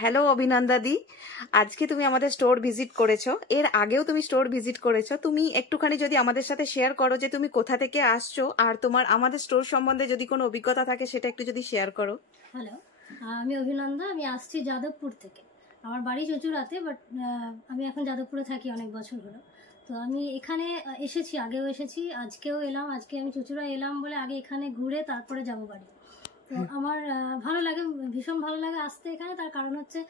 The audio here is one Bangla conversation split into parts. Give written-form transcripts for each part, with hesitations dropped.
হ্যালো অভিনন্দা দি, আজকে তুমি আমাদের স্টোর ভিজিট করেছো, এর আগেও তুমি স্টোর ভিজিট করেছো। তুমি একটুখানি যদি আমাদের সাথে শেয়ার করো যে তুমি কোথা থেকে আসছো আর তোমার আমাদের স্টোর সম্বন্ধে যদি কোনো অভিজ্ঞতা থাকে সেটা একটু যদি শেয়ার করো। হ্যালো, আমি অভিনন্দা। আমি আসছি যাদবপুর থেকে। আমার বাড়ি চুঁচুড়াতে, বাট আমি এখন যাদবপুরে থাকি অনেক বছর হলো। তো আমি এখানে এসেছি, আগেও এসেছি, আজকেও এলাম। আজকে আমি চুঁচুড়া এলাম বলে আগে এখানে ঘুরে তারপরে যাব বাড়ি। তো আমার ভালো লাগে, ভীষণ ভালো লাগে আসতে এখানে। তার কারণ হচ্ছে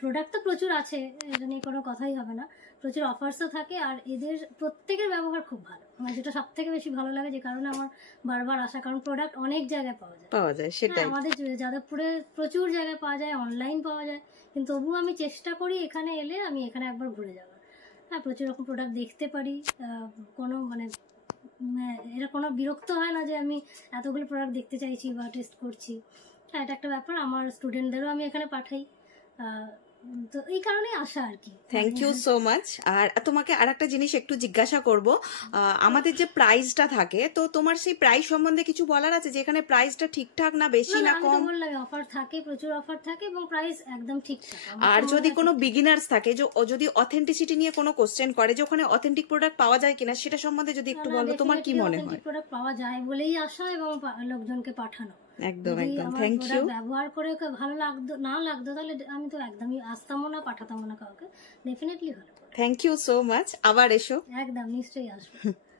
প্রোডাক্ট তো প্রচুর আছে, এটা নিয়ে কোনো কথাই হবে না। প্রচুর অফার্সও থাকে, আর এদের প্রত্যেকের ব্যবহার খুব ভালো। আমার যেটা সব থেকে বেশি ভালো লাগে, যে কারণে আমার বারবার আসা, কারণ প্রোডাক্ট অনেক জায়গায় পাওয়া যায়। সেটাই, আমাদের যাদবপুরে প্রচুর জায়গায় পাওয়া যায়, অনলাইন পাওয়া যায়, কিন্তু তবুও আমি চেষ্টা করি এখানে এলে আমি এখানে একবার ঘুরে যাওয়ার। হ্যাঁ, প্রচুর রকম প্রোডাক্ট দেখতে পারি, কোনো এটা কোনো বিরক্ত হয় না যে আমি এতগুলো প্রোডাক্ট দেখতে চাইছি বা টেস্ট করছি। হ্যাঁ, এটা একটা ব্যাপার। আমার স্টুডেন্টদেরও আমি এখানে পাঠাই, তো এই কারণেই আসা আর কি। Thank you so much. আর তোমাকে আর একটা জিনিস একটু জিজ্ঞাসা করব, আমাদের যে প্রাইসটা থাকে, তো তোমার সেই প্রাইস সম্বন্ধে কিছু বলার আছে যে এখানে প্রাইসটা ঠিকঠাক না বেশি না কম? বললাম অফার থাকে, প্রচুর অফার থাকে, এবং প্রাইস একদম ঠিকঠাক। আর যদি কোনো বিগিনার্স থাকে যে যদি অথেন্টিসিটি নিয়ে কোনো কোশ্চেন করে যে ওখানে অথেন্টিক প্রোডাক্ট পাওয়া যায় কিনা, সেটা সম্বন্ধে যদি একটু বলো, তোমার কি মনে হয়? অথেন্টিক প্রোডাক্ট পাওয়া যায় বলেই আসা এবং লোকজনকে পাঠানো। একদম একদম, থ্যাংক ইউ। ব্যবহার করে ভালো লাগতো না লাগতো তাহলে আমি তো একদমই আসতামও না, পাঠাতামও না কাউকে। ডেফিনেটলি ভালো। থ্যাংক ইউ সো মাচ, আবার এসো। একদম, নিশ্চয়ই আসবো।